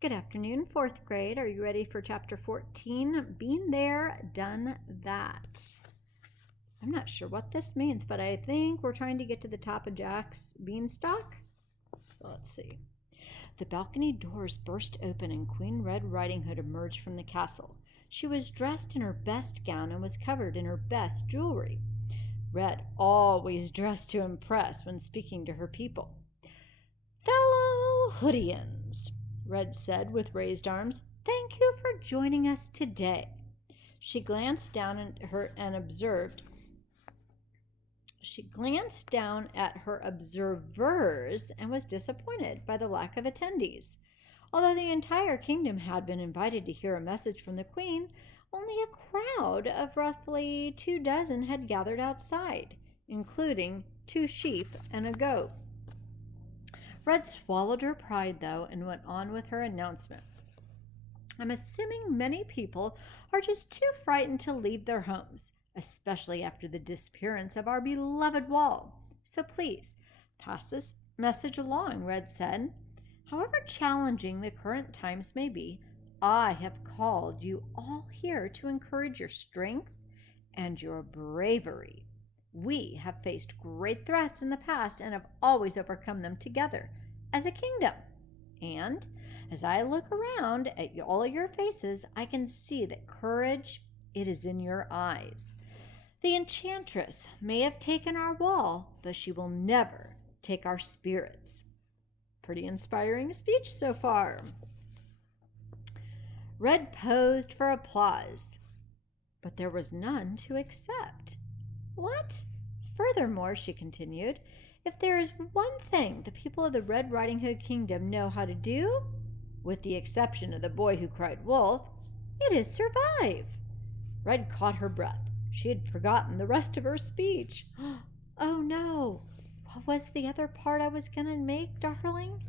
Good afternoon, fourth grade. Are you ready for Chapter 14? Been there, done that. I'm not sure what this means, but I think we're trying to get to the top of Jack's beanstalk. So let's see. The balcony doors burst open and Queen Red Riding Hood emerged from the castle. She was dressed in her best gown and was covered in her best jewelry. Red always dressed to impress when speaking to her people. Fellow Hoodians, Red said with raised arms, thank you for joining us today. She glanced down at her observers and was disappointed by the lack of attendees. Although the entire kingdom had been invited to hear a message from the queen, only a crowd of roughly 24 had gathered outside, including 2 sheep and a goat. Red swallowed her pride, though, and went on with her announcement. I'm assuming many people are just too frightened to leave their homes, especially after the disappearance of our beloved wall. So please, pass this message along, Red said. However challenging the current times may be, I have called you all here to encourage your strength and your bravery. We have faced great threats in the past and have always overcome them together as a kingdom. And as I look around at all of your faces, I can see that courage, it is in your eyes. The enchantress may have taken our wall, but she will never take our spirits. Pretty inspiring speech so far. Red posed for applause, but there was none to accept. What? Furthermore, she continued, if there is one thing the people of the Red Riding Hood Kingdom know how to do, with the exception of the boy who cried wolf, it is survive. Red caught her breath. She had forgotten the rest of her speech. Oh no, what was the other part I was going to make, darling?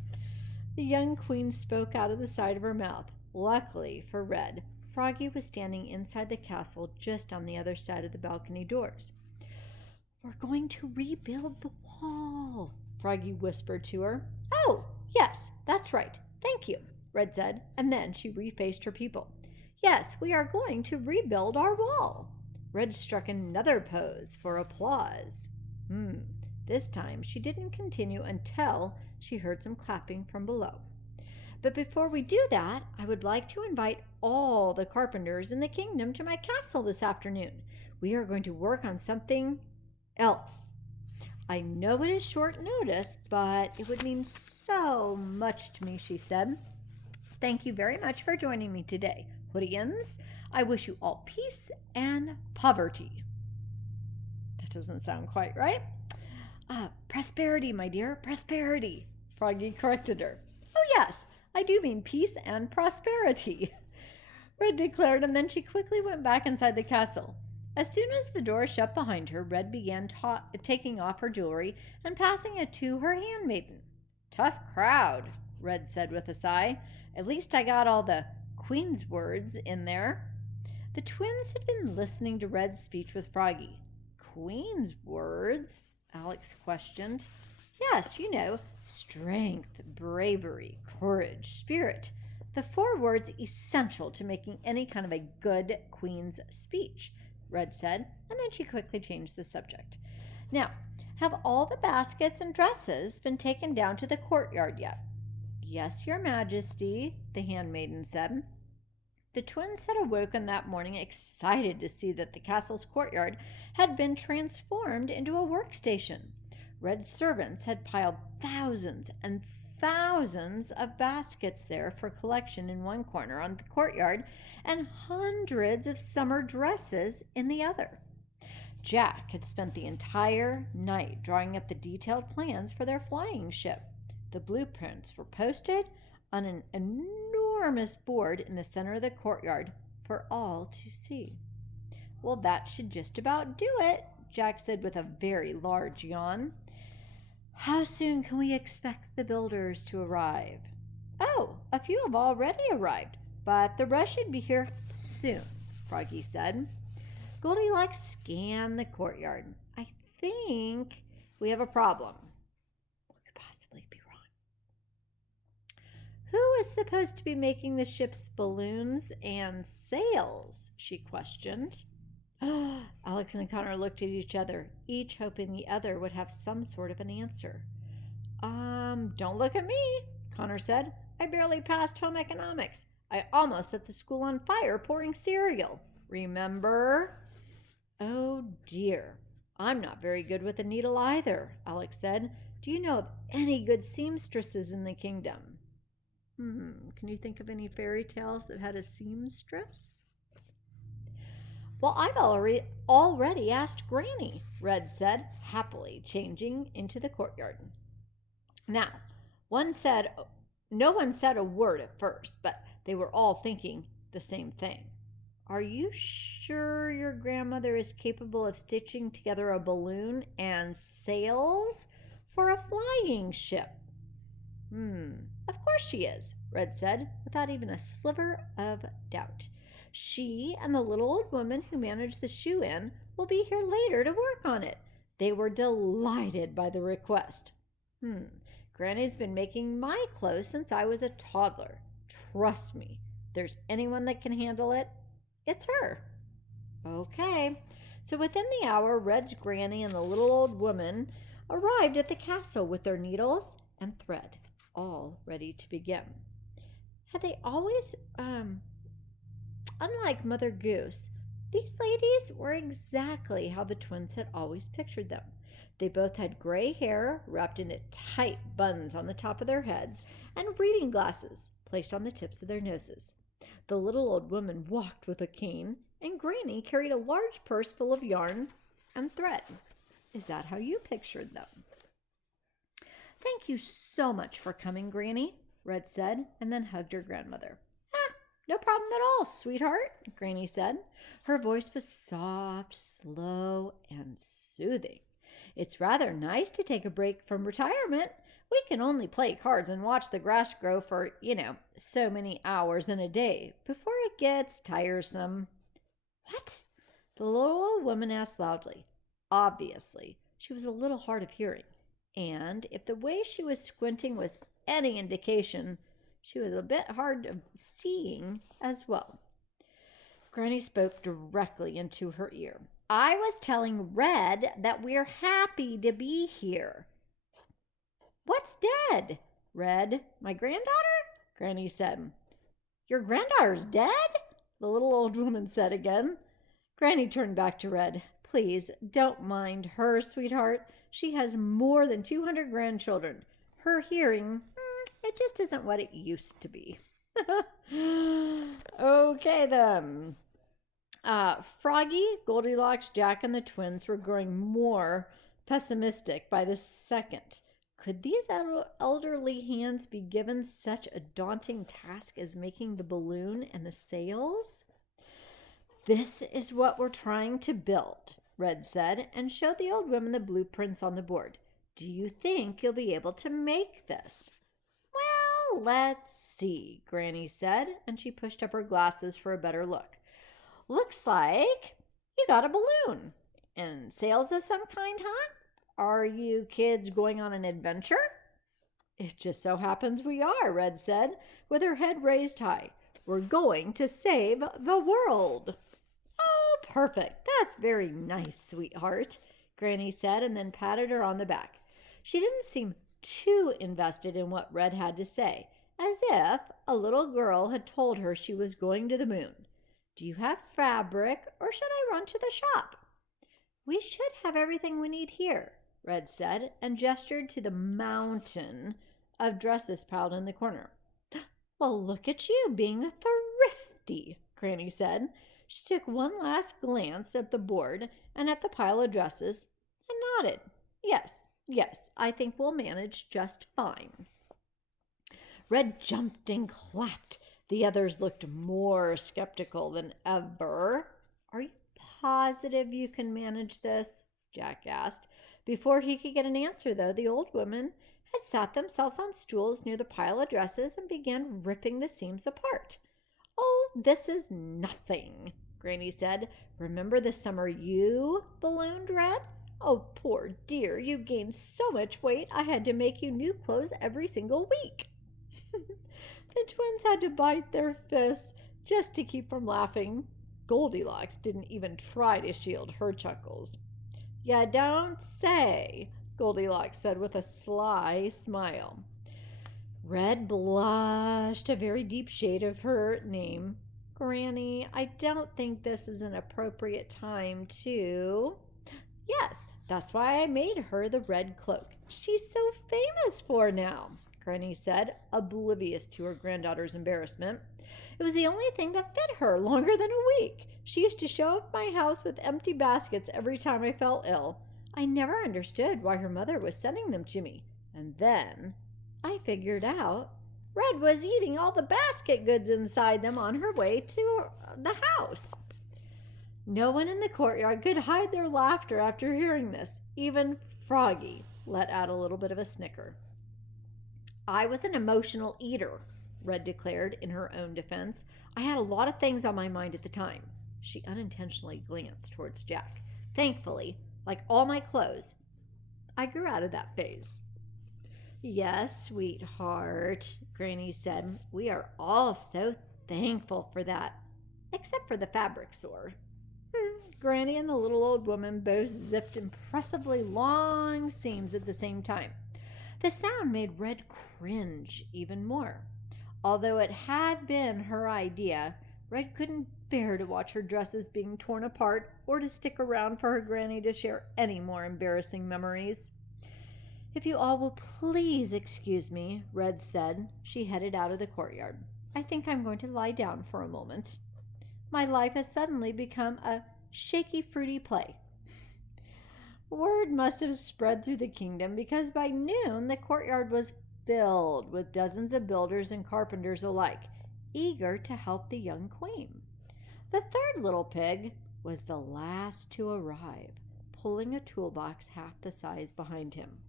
The young queen spoke out of the side of her mouth. Luckily for Red, Froggy was standing inside the castle just on the other side of the balcony doors. We're going to rebuild the wall, Froggy whispered to her. Oh, yes, that's right. Thank you, Red said, and then she refaced her people. Yes, we are going to rebuild our wall. Red struck another pose for applause. This time she didn't continue until she heard some clapping from below. But before we do that, I would like to invite all the carpenters in the kingdom to my castle this afternoon. We are going to work on something else. I know it is short notice, but it would mean so much to me, she said. Thank you very much for joining me today, Hoodians. I wish you all peace and poverty. That doesn't sound quite right. Prosperity, my dear, prosperity, Froggy corrected her. Oh, yes, I do mean peace and prosperity, Red declared, and then she quickly went back inside the castle. As soon as the door shut behind her, Red began taking off her jewelry and passing it to her handmaiden. Tough crowd, Red said with a sigh. At least I got all the queen's words in there. The twins had been listening to Red's speech with Froggy. Queen's words? Alex questioned. Yes, you know, strength, bravery, courage, spirit. The 4 words essential to making any kind of a good queen's speech, Red said, and then she quickly changed the subject. Now, have all the baskets and dresses been taken down to the courtyard yet? Yes, your majesty, the handmaiden said. The twins had awoken that morning excited to see that the castle's courtyard had been transformed into a workstation. Red's servants had piled thousands and thousands of baskets there for collection in one corner on the courtyard and hundreds of summer dresses in the other. Jack had spent the entire night drawing up the detailed plans for their flying ship. The blueprints were posted on an enormous board in the center of the courtyard for all to see. Well, that should just about do it, Jack said with a very large yawn. How soon can we expect the builders to arrive? Oh, a few have already arrived, but the rest should be here soon, Froggy said. Goldilocks scanned the courtyard. I think we have a problem. What could possibly be wrong? Who is supposed to be making the ship's balloons and sails? She questioned. Alex and Connor looked at each other, each hoping the other would have some sort of an answer. Don't look at me, Connor said. I barely passed home economics. I almost set the school on fire pouring cereal. Remember? Oh dear. I'm not very good with a needle either, Alex said. Do you know of any good seamstresses in the kingdom? Can you think of any fairy tales that had a seamstress? Well, I've already asked Granny, Red said, happily changing into the courtyard. Now, no one said a word at first, but they were all thinking the same thing. Are you sure your grandmother is capable of stitching together a balloon and sails for a flying ship? Of course she is, Red said, without even a sliver of doubt. She and the little old woman who managed the shoe-in will be here later to work on it. They were delighted by the request. Granny's been making my clothes since I was a toddler. Trust me, if there's anyone that can handle it, it's her. Okay. So within the hour, Red's granny and the little old woman arrived at the castle with their needles and thread, all ready to begin. Had they always, unlike Mother Goose, these ladies were exactly how the twins had always pictured them. They both had gray hair wrapped into tight buns on the top of their heads and reading glasses placed on the tips of their noses. The little old woman walked with a cane, and Granny carried a large purse full of yarn and thread. Is that how you pictured them? Thank you so much for coming, Granny, Red said, and then hugged her grandmother. No problem at all, sweetheart, Granny said. Her voice was soft, slow, and soothing. It's rather nice to take a break from retirement. We can only play cards and watch the grass grow for, so many hours in a day before it gets tiresome. What? The little old woman asked loudly. Obviously, she was a little hard of hearing, and if the way she was squinting was any indication, she was a bit hard of seeing as well. Granny spoke directly into her ear. I was telling Red that we're happy to be here. What's dead? Red, my granddaughter? Granny said. Your granddaughter's dead? The little old woman said again. Granny turned back to Red. Please, don't mind her, sweetheart. She has more than 200 grandchildren. Her hearing, it just isn't what it used to be. Okay, then. Froggy, Goldilocks, Jack, and the twins were growing more pessimistic by the second. Could these elderly hands be given such a daunting task as making the balloon and the sails? This is what we're trying to build, Red said, and showed the old woman the blueprints on the board. Do you think you'll be able to make this? Well, let's see, Granny said, and she pushed up her glasses for a better look. Looks like you got a balloon. And sails of some kind, huh? Are you kids going on an adventure? It just so happens we are, Red said, with her head raised high. We're going to save the world. Oh, perfect. That's very nice, sweetheart, Granny said, and then patted her on the back. She didn't seem too invested in what Red had to say, as if a little girl had told her she was going to the moon. Do you have fabric, or should I run to the shop? We should have everything we need here, Red said, and gestured to the mountain of dresses piled in the corner. Well, look at you being thrifty, Granny said. She took one last glance at the board and at the pile of dresses and nodded. Yes, I think we'll manage just fine. Red jumped and clapped. The others looked more skeptical than ever. Are you positive you can manage this? Jack asked. Before he could get an answer, though, the old women had sat themselves on stools near the pile of dresses and began ripping the seams apart. Oh, this is nothing, Granny said. Remember the summer you ballooned, Red? Oh, poor dear, you gained so much weight I had to make you new clothes every single week. The twins had to bite their fists just to keep from laughing. Goldilocks didn't even try to shield her chuckles. "You don't say," Goldilocks said with a sly smile. Red blushed a very deep shade of her name. "Granny, I don't think this is an appropriate time to—" "Yes, that's why I made her the red cloak. She's so famous for now," Granny said, oblivious to her granddaughter's embarrassment. "It was the only thing that fit her longer than a week. She used to show up my house with empty baskets every time I fell ill. I never understood why her mother was sending them to me. And then I figured out Red was eating all the basket goods inside them on her way to the house." No one in the courtyard could hide their laughter after hearing this. Even Froggy let out a little bit of a snicker. "I was an emotional eater," Red declared in her own defense. "I had a lot of things on my mind at the time." She unintentionally glanced towards Jack. "Thankfully, like all my clothes, I grew out of that phase." "Yes, sweetheart," Granny said. "We are all so thankful for that, except for the fabric sore." Granny and the little old woman both zipped impressively long seams at the same time. The sound made Red cringe even more. Although it had been her idea, Red couldn't bear to watch her dresses being torn apart or to stick around for her granny to share any more embarrassing memories. "If you all will please excuse me," Red said. She headed out of the courtyard. "I think I'm going to lie down for a moment. My life has suddenly become a shaky, fruity play." Word must have spread through the kingdom because by noon the courtyard was filled with dozens of builders and carpenters alike, eager to help the young queen. The third little pig was the last to arrive, pulling a toolbox half the size behind him.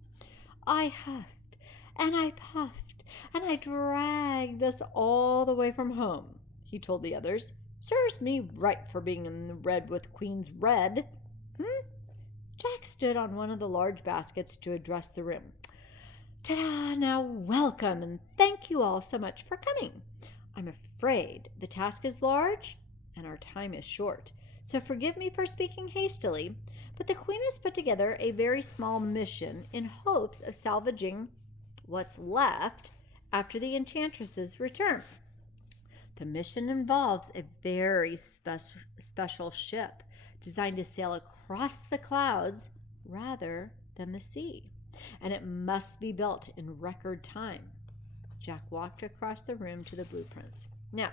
"I huffed and I puffed and I dragged this all the way from home," he told the others. "Serves me right for being in the red with Queen's red." Jack stood on one of the large baskets to address the room. "Ta-da! Now welcome, and thank you all so much for coming. I'm afraid the task is large and our time is short, so forgive me for speaking hastily, but the Queen has put together a very small mission in hopes of salvaging what's left after the Enchantress's return. The mission involves a very special ship designed to sail across the clouds rather than the sea, and it must be built in record time." Jack walked across the room to the blueprints. "Now,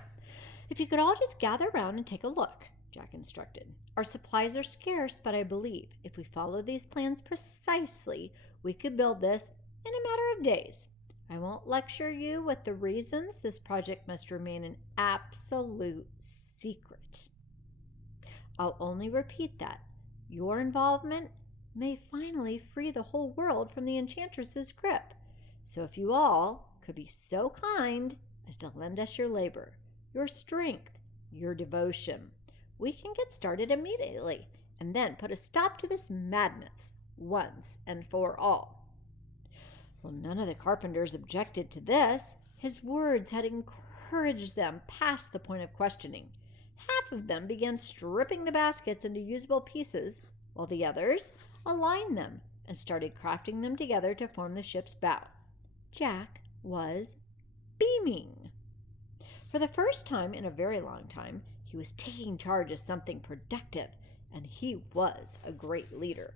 if you could all just gather around and take a look," Jack instructed. "Our supplies are scarce, but I believe if we follow these plans precisely, we could build this in a matter of days. I won't lecture you with the reasons this project must remain an absolute secret. I'll only repeat that your involvement may finally free the whole world from the Enchantress's grip. So if you all could be so kind as to lend us your labor, your strength, your devotion, we can get started immediately and then put a stop to this madness once and for all." Well, none of the carpenters objected to this. His words had encouraged them past the point of questioning. Half of them began stripping the baskets into usable pieces, while the others aligned them and started crafting them together to form the ship's bow. Jack was beaming. For the first time in a very long time, he was taking charge of something productive, and he was a great leader.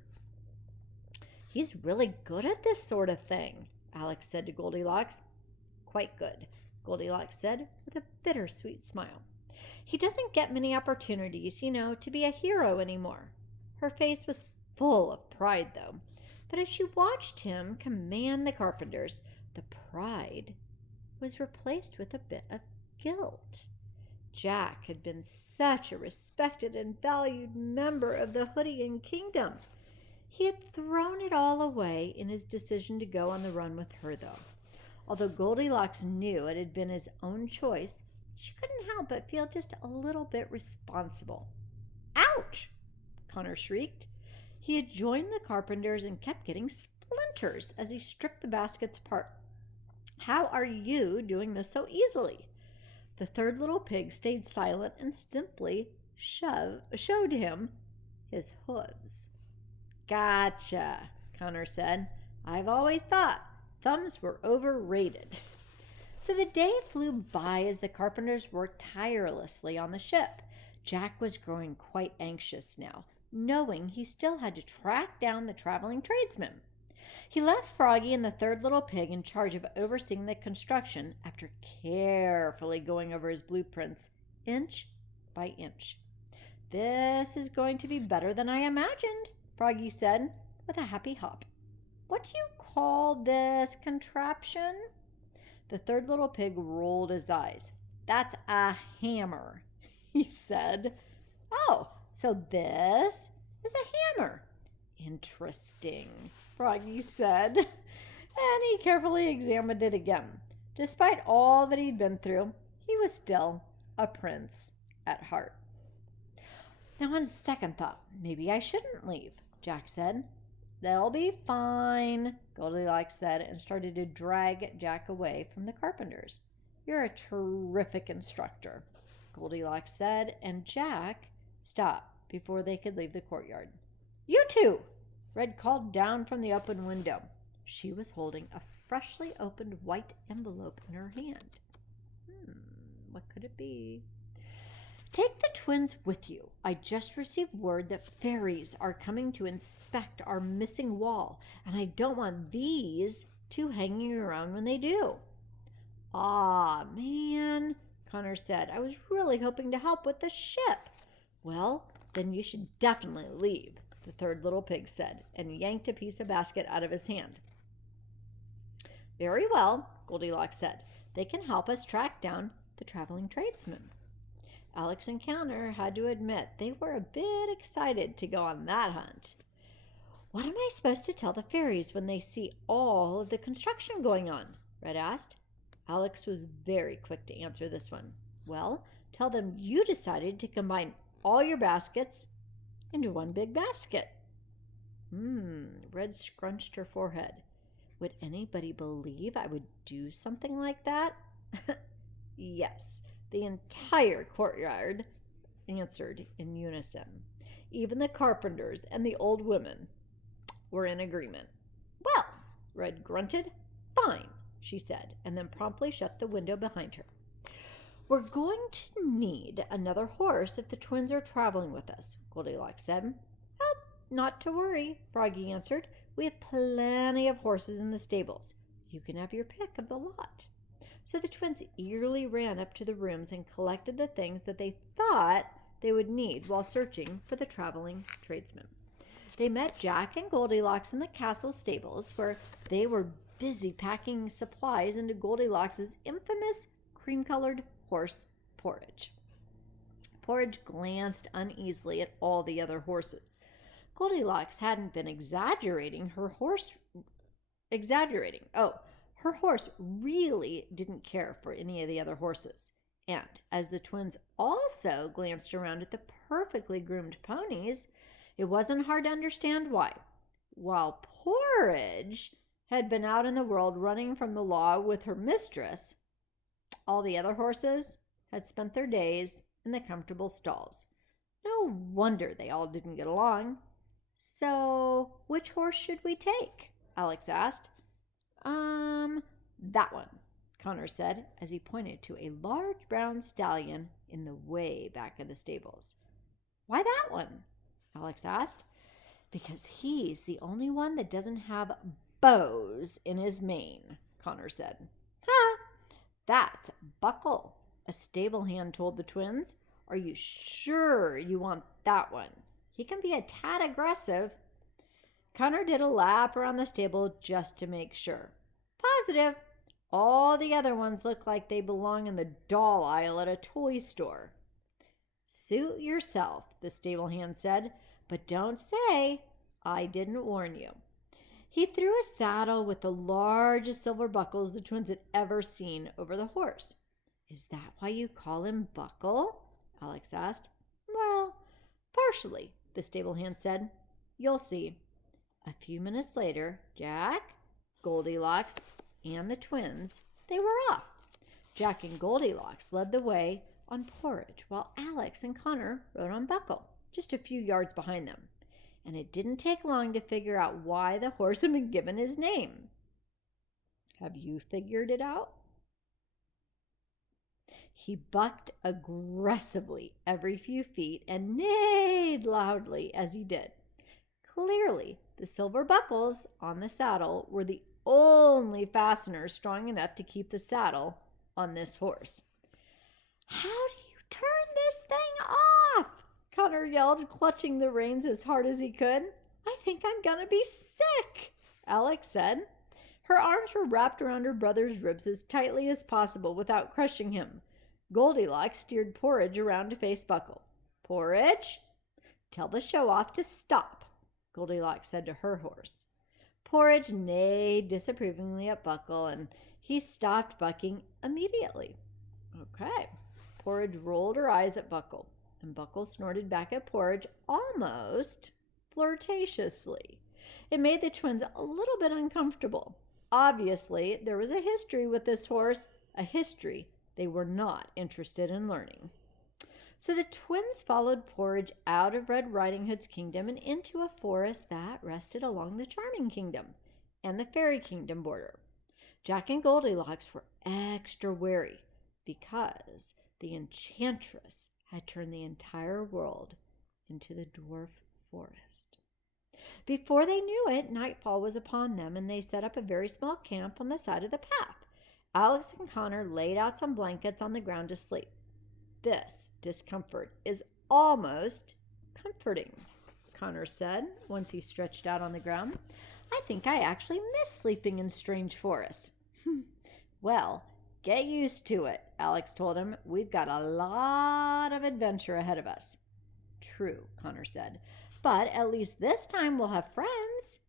"He's really good at this sort of thing," Alex said to Goldilocks. "Quite good," Goldilocks said with a bittersweet smile. "He doesn't get many opportunities, to be a hero anymore." Her face was full of pride, though. But as she watched him command the carpenters, the pride was replaced with a bit of guilt. Jack had been such a respected and valued member of the Hoodian kingdom. He had thrown it all away in his decision to go on the run with her, though. Although Goldilocks knew it had been his own choice, she couldn't help but feel just a little bit responsible. "Ouch!" Connor shrieked. He had joined the carpenters and kept getting splinters as he stripped the baskets apart. How are you doing this so easily?" The third little pig stayed silent and simply showed him his hooves. "Gotcha," Connor said. "I've always thought thumbs were overrated." So the day flew by as the carpenters worked tirelessly on the ship. Jack was growing quite anxious now, knowing he still had to track down the traveling tradesmen. He left Froggy and the third little pig in charge of overseeing the construction after carefully going over his blueprints inch by inch. "This is going to be better than I imagined," Froggy said with a happy hop. "What do you call this contraption?" The third little pig rolled his eyes. "That's a hammer," he said. "Oh, so this is a hammer. Interesting," Froggy said. And he carefully examined it again. Despite all that he'd been through, he was still a prince at heart. "Now, on second thought, maybe I shouldn't leave," Jack said. "They'll be fine," Goldilocks said, and started to drag Jack away from the carpenters. "You're a terrific instructor," Goldilocks said, and Jack stopped before they could leave the courtyard. "You two!" Red called down from the open window. She was holding a freshly opened white envelope in her hand. What could it be? "Take the twins with you. I just received word that fairies are coming to inspect our missing wall, and I don't want these two hanging around when they do." "Aw, man," Connor said. "I was really hoping to help with the ship." "Well, then you should definitely leave," the third little pig said, and yanked a piece of basket out of his hand. "Very well," Goldilocks said. "They can help us track down the traveling tradesmen." Alex and Connor had to admit they were a bit excited to go on that hunt. "What am I supposed to tell the fairies when they see all of the construction going on?" Red asked. Alex was very quick to answer this one. "Well, tell them you decided to combine all your baskets into one big basket." Red scrunched her forehead. "Would anybody believe I would do something like that?" "Yes," the entire courtyard answered in unison. Even the carpenters and the old women were in agreement. "Well," Red grunted. "Fine," she said, and then promptly shut the window behind her. "We're going to need another horse if the twins are traveling with us," Goldilocks said. "Oh, not to worry," Froggy answered. "We have plenty of horses in the stables. You can have your pick of the lot." So the twins eagerly ran up to the rooms and collected the things that they thought they would need while searching for the traveling tradesmen. They met Jack and Goldilocks in the castle stables, where they were busy packing supplies into Goldilocks' infamous cream-colored horse Porridge. Porridge glanced uneasily at all the other horses. Goldilocks hadn't been exaggerating. Her horse really didn't care for any of the other horses. And as the twins also glanced around at the perfectly groomed ponies, it wasn't hard to understand why. While Porridge had been out in the world running from the law with her mistress, all the other horses had spent their days in the comfortable stalls. No wonder they all didn't get along. "So, which horse should we take?" Alex asked. That one," Connor said, as he pointed to a large brown stallion in the way back of the stables. "Why that one?" Alex asked. "Because he's the only one that doesn't have bows in his mane," Connor said. "Ha! That's Buckle," a stable hand told the twins. "Are you sure you want that one? He can be a tad aggressive." Connor did a lap around the stable just to make sure. "Positive. All the other ones look like they belong in the doll aisle at a toy store." "Suit yourself," the stable hand said, "but don't say I didn't warn you." He threw a saddle with the largest silver buckles the twins had ever seen over the horse. "Is that why you call him Buckle?" Alex asked. "Well, partially," the stable hand said. "You'll see." A few minutes later, Jack, Goldilocks, and the twins they were off. Jack and Goldilocks led the way on Porridge, while Alex and Connor rode on Buckle, just a few yards behind them. And it didn't take long to figure out why the horse had been given his name. Have you figured it out? He bucked aggressively every few feet and neighed loudly as he did. Clearly, the silver buckles on the saddle were the only fasteners strong enough to keep the saddle on this horse. "How do you turn this thing off?" Connor yelled, clutching the reins as hard as he could. "I think I'm gonna be sick," Alex said. Her arms were wrapped around her brother's ribs as tightly as possible without crushing him. Goldilocks steered Porridge around to face Buckle. "Porridge, tell the show-off to stop," Goldilocks said to her horse. Porridge neighed disapprovingly at Buckle, and he stopped bucking immediately. Okay. Porridge rolled her eyes at Buckle, and Buckle snorted back at Porridge almost flirtatiously. It made the twins a little bit uncomfortable. Obviously, there was a history with this horse, a history they were not interested in learning. So the twins followed Porridge out of Red Riding Hood's kingdom and into a forest that rested along the Charming Kingdom and the Fairy Kingdom border. Jack and Goldilocks were extra wary because the enchantress had turned the entire world into the dwarf forest. Before they knew it, nightfall was upon them, and they set up a very small camp on the side of the path. Alex and Connor laid out some blankets on the ground to sleep. "This discomfort is almost comforting," Connor said once he stretched out on the ground. "I think I actually miss sleeping in strange forests." "Well, get used to it," Alex told him. "We've got a lot of adventure ahead of us." "True," Connor said, "but at least this time we'll have friends."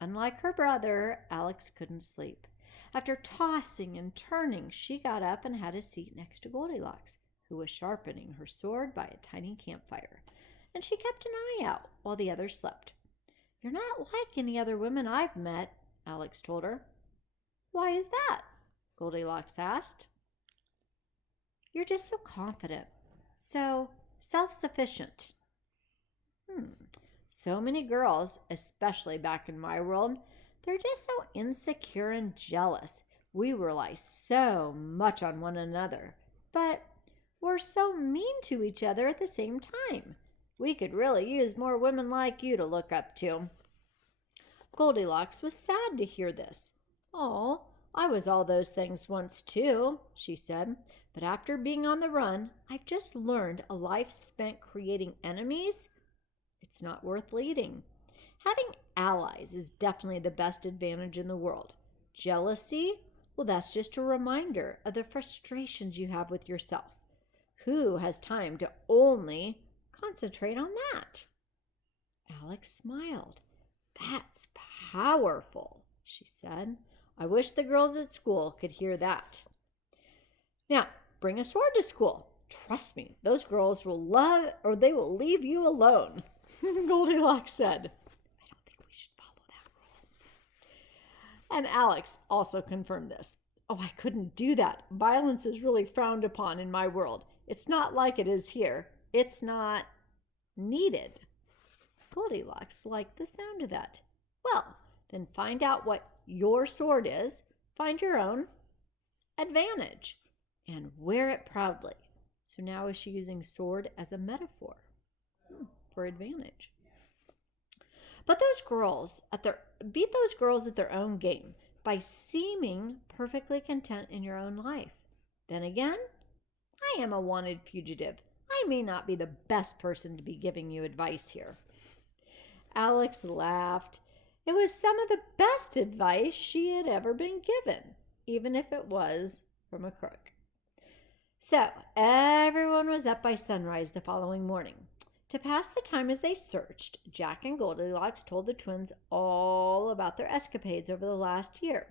Unlike her brother, Alex couldn't sleep. After tossing and turning, she got up and had a seat next to Goldilocks, who was sharpening her sword by a tiny campfire, and she kept an eye out while the others slept. "You're not like any other women I've met," Alex told her. "Why is that?" Goldilocks asked. "You're just so confident, so self-sufficient." So many girls, especially back in my world, they're just so insecure and jealous. We rely so much on one another, but we're so mean to each other at the same time. We could really use more women like you to look up to." Goldilocks was sad to hear this. "Oh, I was all those things once too," she said. "But after being on the run, I've just learned a life spent creating enemies, it's not worth leading. Having allies is definitely the best advantage in the world. Jealousy, well, that's just a reminder of the frustrations you have with yourself. Who has time to only concentrate on that?" Alex smiled. "That's powerful," she said. "I wish the girls at school could hear that. Now, bring a sword to school. Trust me, those girls will they will leave you alone." Goldilocks said. "I don't think we should follow that rule." And Alex also confirmed this. "Oh, I couldn't do that. Violence is really frowned upon in my world. It's not like it is here. It's not needed." Goldilocks liked the sound of that. "Well, then find out what your sword is, find your own advantage, and wear it proudly." So now is she using sword as a metaphor for advantage? Beat those girls at their own game by seeming perfectly content in your own life. Then again, I am a wanted fugitive. I may not be the best person to be giving you advice here. Alex laughed. It was some of the best advice she had ever been given, even if it was from a crook. So everyone was up by sunrise the following morning. To pass the time as they searched, Jack and Goldilocks told the twins all about their escapades over the last year.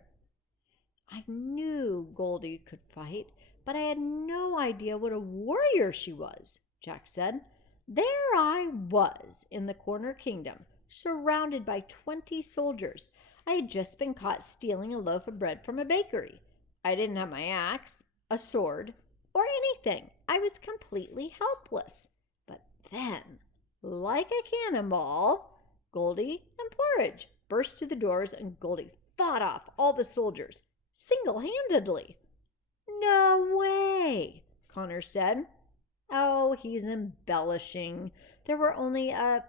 "I knew Goldie could fight, but I had no idea what a warrior she was," Jack said. "There I was in the corner kingdom, surrounded by 20 soldiers. I had just been caught stealing a loaf of bread from a bakery. I didn't have my axe, a sword, or anything. I was completely helpless. But then, like a cannonball, Goldie and Porridge burst through the doors and Goldie fought off all the soldiers single-handedly. No way, Connor said. Oh, he's embellishing. There were only a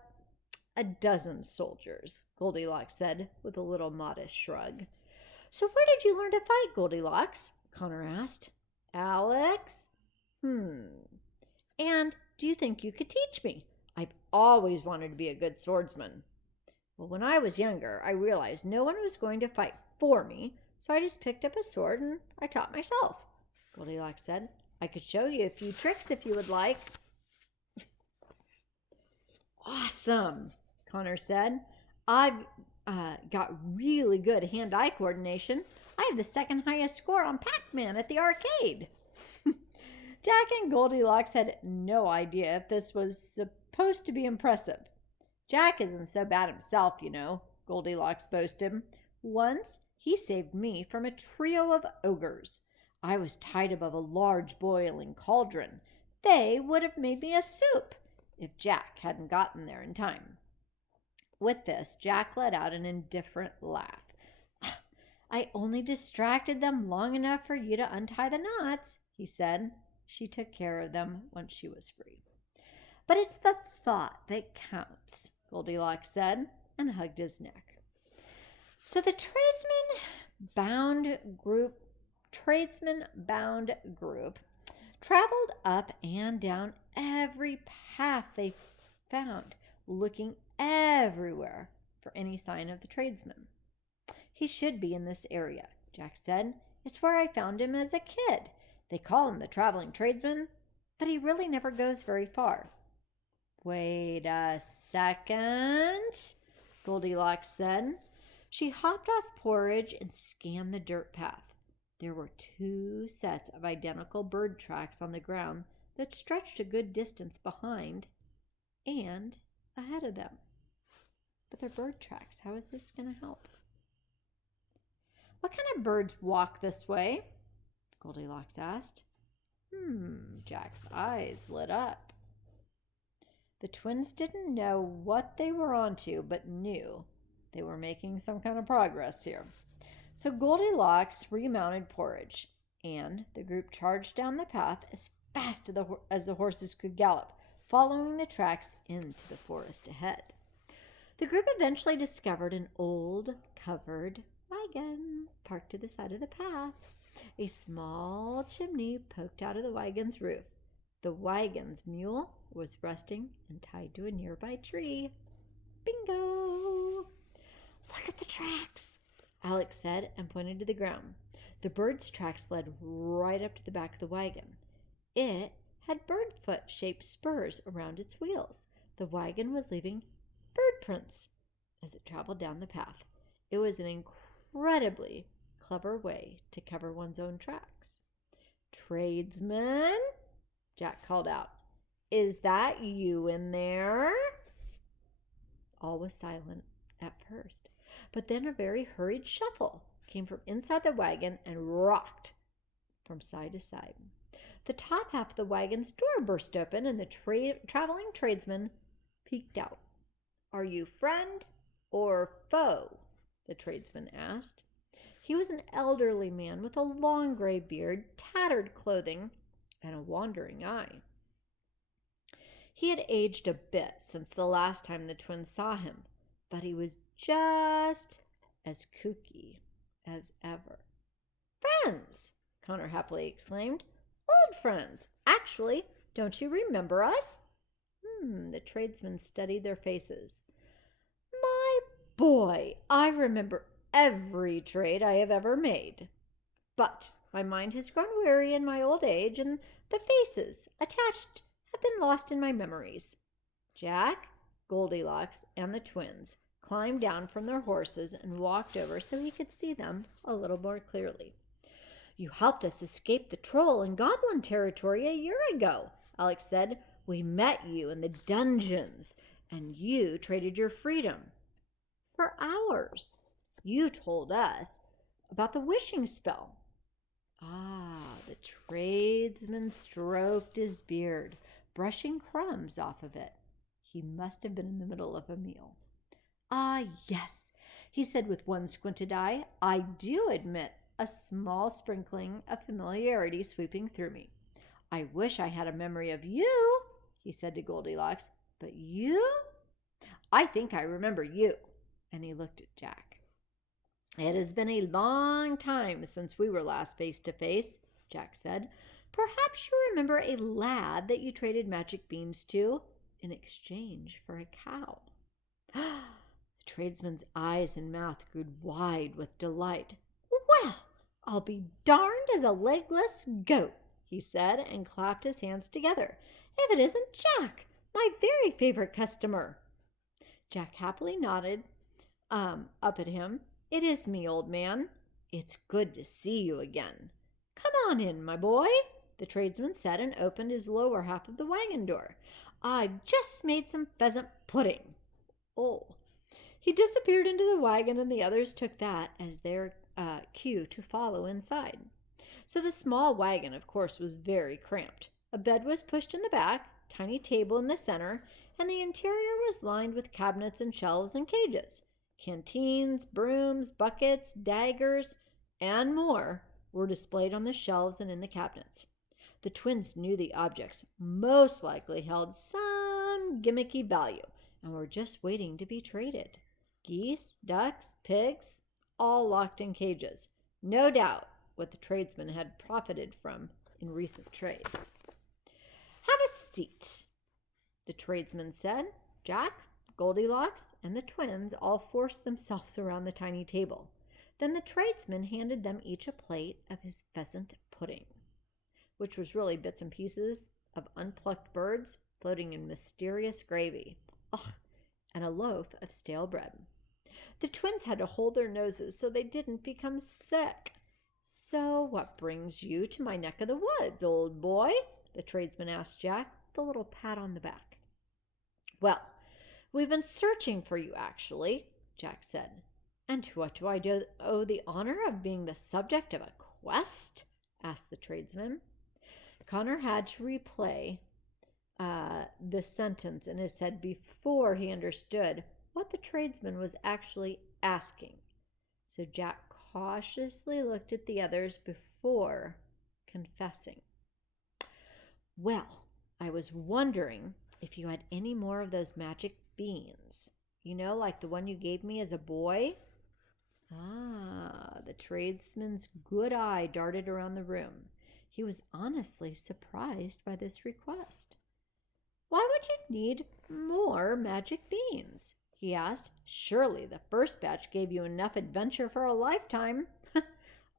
dozen soldiers, Goldilocks said with a little modest shrug. So where did you learn to fight, Goldilocks? Connor asked. Alex? And do you think you could teach me? I've always wanted to be a good swordsman. Well, when I was younger, I realized no one was going to fight for me, so I just picked up a sword and I taught myself, Goldilocks said. I could show you a few tricks if you would like. Awesome, Connor said. I've got really good hand-eye coordination. I have the second highest score on Pac-Man at the arcade. Jack and Goldilocks had no idea if this was supposed to be impressive. Jack isn't so bad himself, you know, Goldilocks boasted. Once, he saved me from a trio of ogres. I was tied above a large boiling cauldron. They would have made me a soup if Jack hadn't gotten there in time. With this, Jack let out an indifferent laugh. I only distracted them long enough for you to untie the knots, he said. She took care of them once she was free. But it's the thought that counts, Goldilocks said, and hugged his neck. So the tradesman-bound group traveled up and down every path they found, looking everywhere for any sign of the tradesman. He should be in this area, Jack said. It's where I found him as a kid. They call him the traveling tradesman, but he really never goes very far. Wait a second, Goldilocks said. She hopped off Porridge and scanned the dirt path. There were 2 sets of identical bird tracks on the ground that stretched a good distance behind and ahead of them. But they're bird tracks. How is this going to help? What kind of birds walk this way? Goldilocks asked. Jack's eyes lit up. The twins didn't know what they were onto, but knew they were making some kind of progress here. So Goldilocks remounted Porridge, and the group charged down the path as fast as the horses could gallop, following the tracks into the forest ahead. The group eventually discovered an old, covered wagon parked to the side of the path. A small chimney poked out of the wagon's roof. The wagon's mule was resting and tied to a nearby tree. Bingo! Look at the tracks, Alex said and pointed to the ground. The bird's tracks led right up to the back of the wagon. It had bird-foot-shaped spurs around its wheels. The wagon was leaving bird prints as it traveled down the path. It was an incredibly clever way to cover one's own tracks. Tradesman, Jack called out. Is that you in there? All was silent at first, but then a very hurried shuffle came from inside the wagon and rocked from side to side. The top half of the wagon's door burst open and the traveling tradesman peeked out. Are you friend or foe? The tradesman asked. He was an elderly man with a long gray beard, tattered clothing, and a wandering eye. He had aged a bit since the last time the twins saw him, but he was just as kooky as ever. Friends, Connor happily exclaimed. Old friends. Actually, don't you remember us? The tradesmen studied their faces. My boy, I remember every trade I have ever made. But my mind has grown weary in my old age, and the faces attached have been lost in my memories. Jack, Goldilocks, and the twins climbed down from their horses and walked over so he could see them a little more clearly. You helped us escape the troll and goblin territory a year ago, Alex said. We met you in the dungeons, and you traded your freedom for ours. You told us about the wishing spell. Ah, the tradesman stroked his beard, brushing crumbs off of it. He must have been in the middle of a meal. Ah, yes, he said with one squinted eye, I do admit a small sprinkling of familiarity sweeping through me. I wish I had a memory of you, he said to Goldilocks, but you? I think I remember you. And he looked at Jack. It has been a long time since we were last face to face, Jack said. Perhaps you remember a lad that you traded magic beans to in exchange for a cow. The tradesman's eyes and mouth grew wide with delight. Well, I'll be darned as a legless goat, he said, and clapped his hands together. If it isn't Jack, my very favorite customer. Jack happily nodded up at him. It is me, old man. It's good to see you again. Come on in, my boy, the tradesman said and opened his lower half of the wagon door. I've just made some pheasant pudding. Oh. He disappeared into the wagon, and the others took that as their cue to follow inside. So the small wagon, of course, was very cramped. A bed was pushed in the back, tiny table in the center, and the interior was lined with cabinets and shelves and cages. Canteens, brooms, buckets, daggers, and more were displayed on the shelves and in the cabinets. The twins knew the objects most likely held some gimmicky value and were just waiting to be traded. Geese, ducks, pigs, all locked in cages. No doubt what the tradesmen had profited from in recent trades. Have a seat, the tradesman said. Jack, Goldilocks, and the twins all forced themselves around the tiny table. Then the tradesman handed them each a plate of his pheasant pudding, which was really bits and pieces of unplucked birds floating in mysterious gravy. Ugh, and a loaf of stale bread. The twins had to hold their noses so they didn't become sick. So what brings you to my neck of the woods, old boy? The tradesman asked Jack with a little pat on the back. Well, we've been searching for you, actually, Jack said. And to what do I owe the honor of being the subject of a quest? Asked the tradesman. Connor had to replay the sentence in his head before he understood what the tradesman was actually asking. So Jack cautiously looked at the others before confessing. Well, I was wondering if you had any more of those magic beans. You know, like the one you gave me as a boy? Ah, the tradesman's good eye darted around the room. He was honestly surprised by this request. Why would you need more magic beans? He asked. Surely the first batch gave you enough adventure for a lifetime.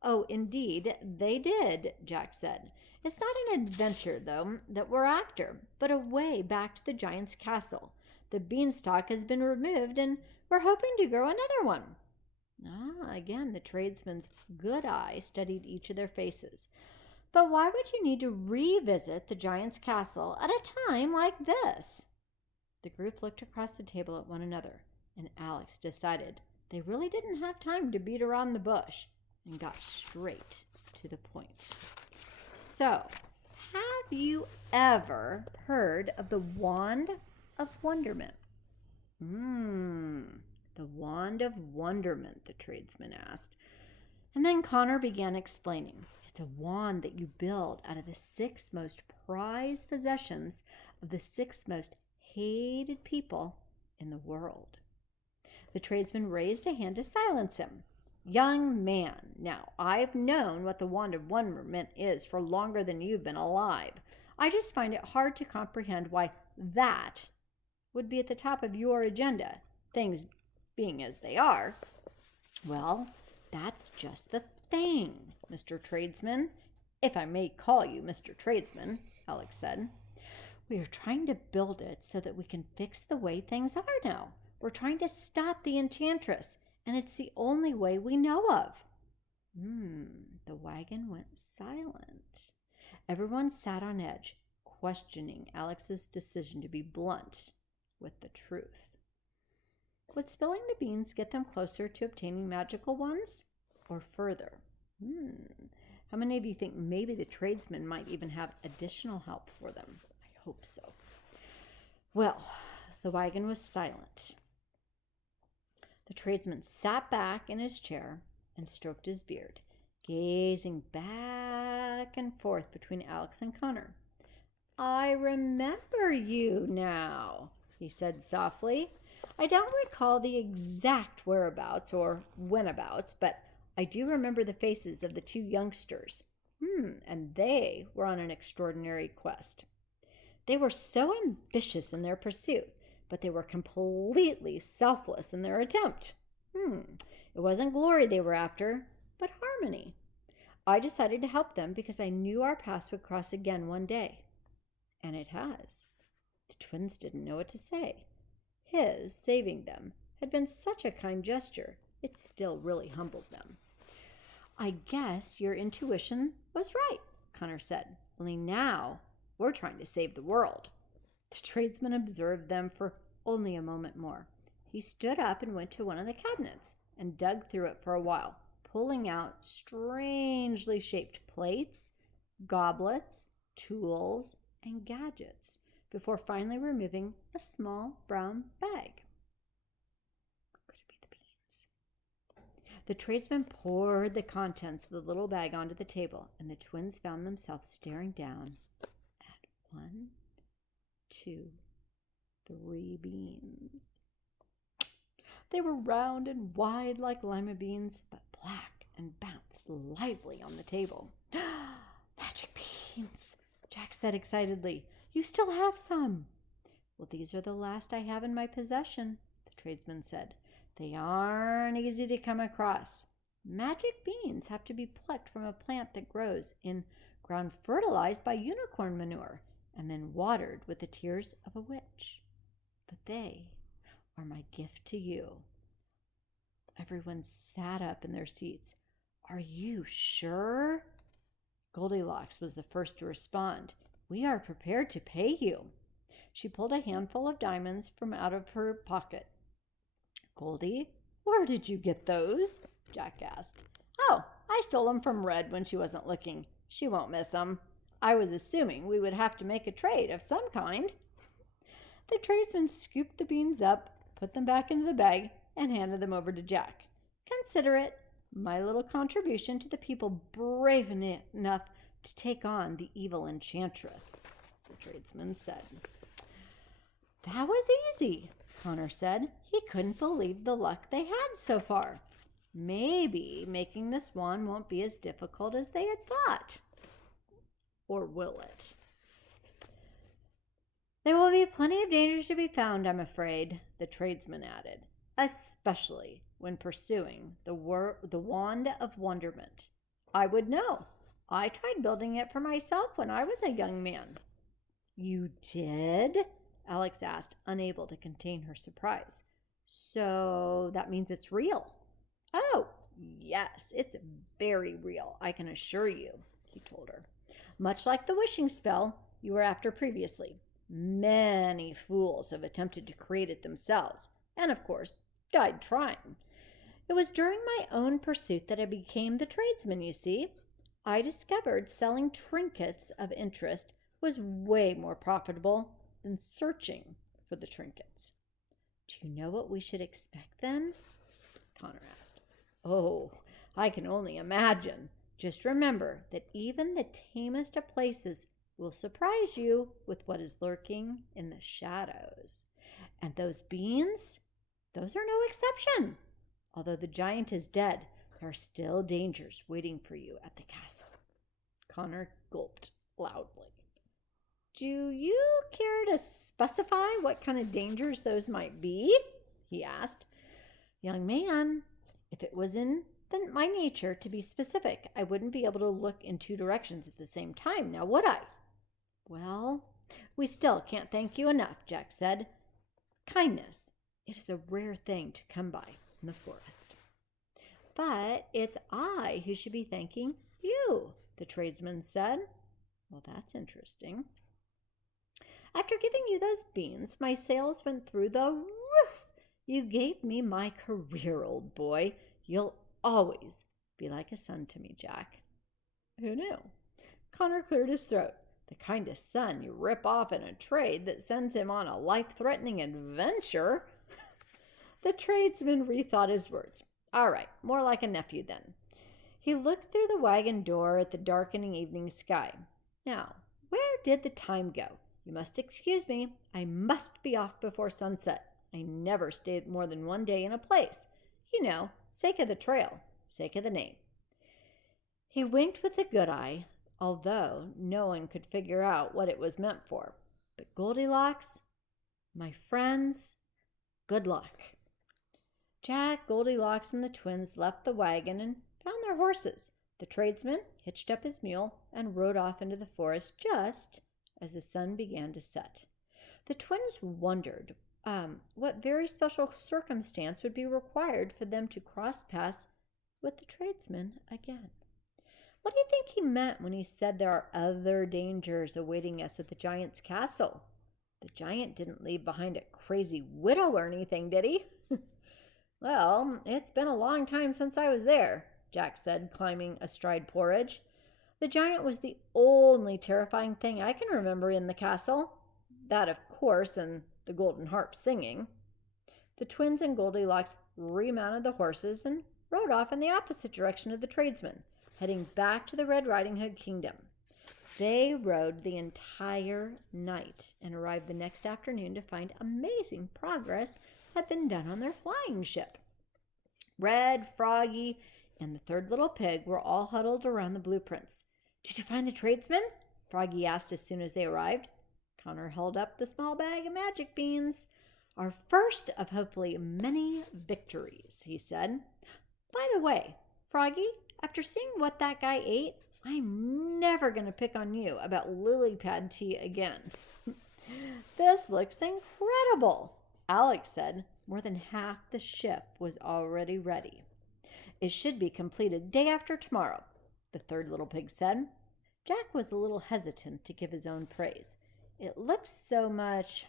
Oh, indeed, they did, Jack said. It's not an adventure, though, that we're after, but a way back to the giant's castle. The beanstalk has been removed, and we're hoping to grow another one. Ah, again, the tradesman's good eye studied each of their faces. But why would you need to revisit the giant's castle at a time like this? The group looked across the table at one another, and Alex decided they really didn't have time to beat around the bush and got straight to the point. So, have you ever heard of the Wand of Wonderment? The Wand of Wonderment, the tradesman asked. And then Connor began explaining. It's a wand that you build out of the 6 most prized possessions of the 6 most hated people in the world. The tradesman raised a hand to silence him. Young man, now I've known what the Wand of Wonderment is for longer than you've been alive. I just find it hard to comprehend why that would be at the top of your agenda, things being as they are. Well, that's just the thing, Mr. Tradesman, if I may call you Mr. Tradesman, Alex said. We are trying to build it so that we can fix the way things are now. We're trying to stop the enchantress, and it's the only way we know of. The wagon went silent. Everyone sat on edge, questioning Alex's decision to be blunt with the truth. Would spilling the beans get them closer to obtaining magical ones, or further? How many of you think maybe the tradesmen might even have additional help for them? I hope so. Well, the wagon was silent. The tradesman sat back in his chair and stroked his beard, gazing back and forth between Alex and Connor. I remember you now, he said softly. I don't recall the exact whereabouts or whenabouts, but I do remember the faces of the two youngsters. And they were on an extraordinary quest. They were so ambitious in their pursuit, but they were completely selfless in their attempt. It wasn't glory they were after, but harmony. I decided to help them because I knew our paths would cross again one day. And it has. The twins didn't know what to say. His saving them had been such a kind gesture, it still really humbled them. I guess your intuition was right, Connor said. Only now we're trying to save the world. The tradesman observed them for only a moment more. He stood up and went to one of the cabinets and dug through it for a while, pulling out strangely shaped plates, goblets, tools, and gadgets before finally removing a small brown bag. Could it be the beans? The tradesman poured the contents of the little bag onto the table, and the twins found themselves staring down at 1, 2, 3 beans. They were round and wide like lima beans, but black and bounced lively on the table. Magic beans, Jack said excitedly. You still have some. Well, these are the last I have in my possession, the tradesman said. They aren't easy to come across. Magic beans have to be plucked from a plant that grows in ground fertilized by unicorn manure and then watered with the tears of a witch. But they are my gift to you. Everyone sat up in their seats. Are you sure? Goldilocks was the first to respond. We are prepared to pay you. She pulled a handful of diamonds from out of her pocket. Goldie, where did you get those? Jack asked. Oh, I stole them from Red when she wasn't looking. She won't miss them. I was assuming we would have to make a trade of some kind. The tradesman scooped the beans up, put them back into the bag, and handed them over to Jack. Consider it my little contribution to the people brave enough to take on the evil enchantress, the tradesman said. That was easy, Connor said. He couldn't believe the luck they had so far. Maybe making this wand won't be as difficult as they had thought. Or will it? There will be plenty of dangers to be found, I'm afraid, the tradesman added, especially when pursuing the wand of wonderment. I would know. I tried building it for myself when I was a young man. You did? Alex asked, unable to contain her surprise. So that means it's real? Oh, yes, it's very real, I can assure you, he told her. Much like the wishing spell you were after previously. Many fools have attempted to create it themselves, and of course, died trying. It was during my own pursuit that I became the tradesman, you see. I discovered selling trinkets of interest was way more profitable than searching for the trinkets. Do you know what we should expect then? Connor asked. Oh, I can only imagine. Just remember that even the tamest of places will surprise you with what is lurking in the shadows. And those beans, those are no exception. Although the giant is dead, there are still dangers waiting for you at the castle. Connor gulped loudly. Do you care to specify what kind of dangers those might be? He asked. Young man, if it was in my nature to be specific, I wouldn't be able to look in 2 directions at the same time, now would I? Well, we still can't thank you enough, Jack said. Kindness, it is a rare thing to come by in the forest. But it's I who should be thanking you, the tradesman said. Well, that's interesting. After giving you those beans, my sales went through the roof. You gave me my career, old boy. You'll always be like a son to me, Jack. Who knew? Connor cleared his throat. The kind of son you rip off in a trade that sends him on a life-threatening adventure. The tradesman rethought his words. All right, more like a nephew then. He looked through the wagon door at the darkening evening sky. Now, where did the time go? You must excuse me. I must be off before sunset. I never stayed more than one day in a place. You know, sake of the trail, sake of the name. He winked with a good eye, although no one could figure out what it was meant for. But Goldilocks, my friends, good luck. Jack, Goldilocks, and the twins left the wagon and found their horses. The tradesman hitched up his mule and rode off into the forest just as the sun began to set. The twins wondered what very special circumstance would be required for them to cross paths with the tradesman again. What do you think he meant when he said there are other dangers awaiting us at the giant's castle? The giant didn't leave behind a crazy widow or anything, did he? Well, it's been a long time since I was there, Jack said, climbing astride Porridge. The giant was the only terrifying thing I can remember in the castle. That, of course, and the golden harp singing. The twins and Goldilocks remounted the horses and rode off in the opposite direction of the tradesman, heading back to the Red Riding Hood kingdom. They rode the entire night and arrived the next afternoon to find amazing progress had been done on their flying ship. Red, Froggy, and the third little pig were all huddled around the blueprints. Did you find the tradesman? Froggy asked as soon as they arrived. Connor held up the small bag of magic beans. Our first of hopefully many victories, he said. By the way, Froggy, after seeing what that guy ate, I'm never going to pick on you about lily pad tea again. This looks incredible, Alex said. More than half the ship was already ready. It should be completed day after tomorrow, the third little pig said. Jack was a little hesitant to give his own praise. It looked so much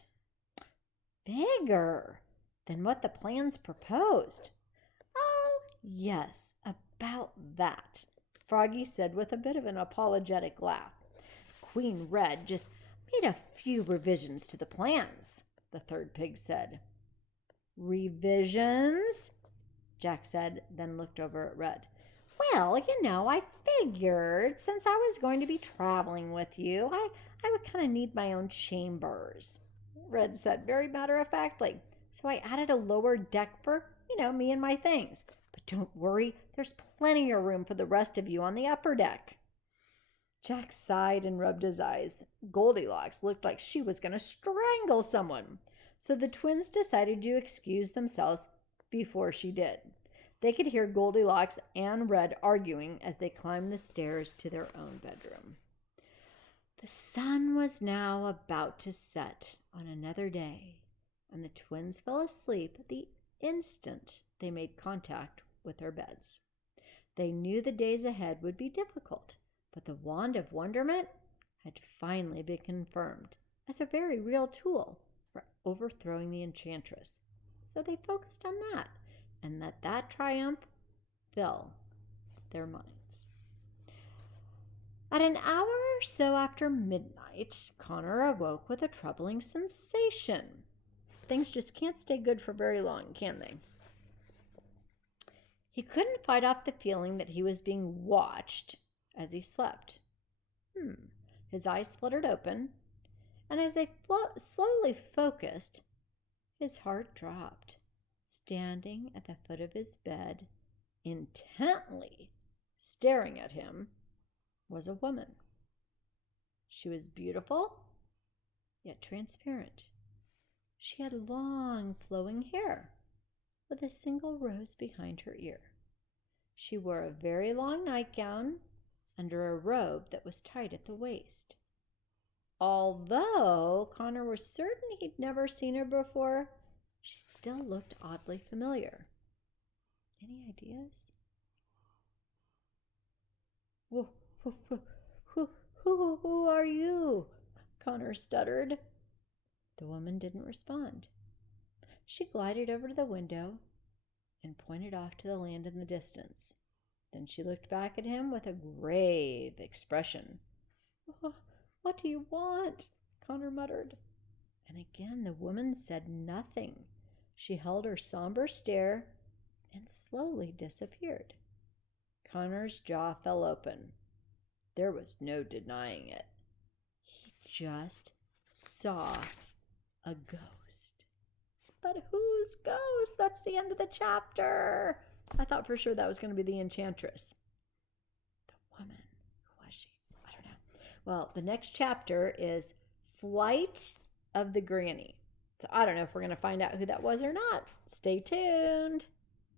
bigger than what the plans proposed. Oh, yes, about that, Froggy said with a bit of an apologetic laugh. Queen Red just made a few revisions to the plans, the third pig said. Revisions? Jack said, then looked over at Red. Well, I figured since I was going to be traveling with you, I would kind of need my own chambers, Red said very matter-of-factly. So I added a lower deck for, me and my things. But don't worry, there's plenty of room for the rest of you on the upper deck. Jack sighed and rubbed his eyes. Goldilocks looked like she was going to strangle someone. So the twins decided to excuse themselves before she did. They could hear Goldilocks and Red arguing as they climbed the stairs to their own bedroom. The sun was now about to set on another day, and the twins fell asleep the instant they made contact with their beds. They knew the days ahead would be difficult, but the Wand of Wonderment had finally been confirmed as a very real tool for overthrowing the enchantress. So they focused on that and let that triumph fill their minds. At an hour or so after midnight, Connor awoke with a troubling sensation. Things just can't stay good for very long, can they? He couldn't fight off the feeling that he was being watched as he slept. His eyes fluttered open, and as they slowly focused, his heart dropped. Standing at the foot of his bed, intently staring at him, was a woman. She was beautiful, yet transparent. She had long, flowing hair, with a single rose behind her ear. She wore a very long nightgown under a robe that was tight at the waist. Although Connor was certain he'd never seen her before, she still looked oddly familiar. Any ideas? Who are you? Connor stuttered. The woman didn't respond. She glided over to the window and pointed off to the land in the distance. Then she looked back at him with a grave expression. "Oh, what do you want?" Connor muttered. And again the woman said nothing. She held her somber stare and slowly disappeared. Connor's jaw fell open. There was no denying it. He just saw a ghost. But whose ghost? That's the end of the chapter. I thought for sure that was going to be the enchantress. The woman. Who was she? I don't know. Well, the next chapter is Flight of the Granny. So I don't know if we're going to find out who that was or not. Stay tuned.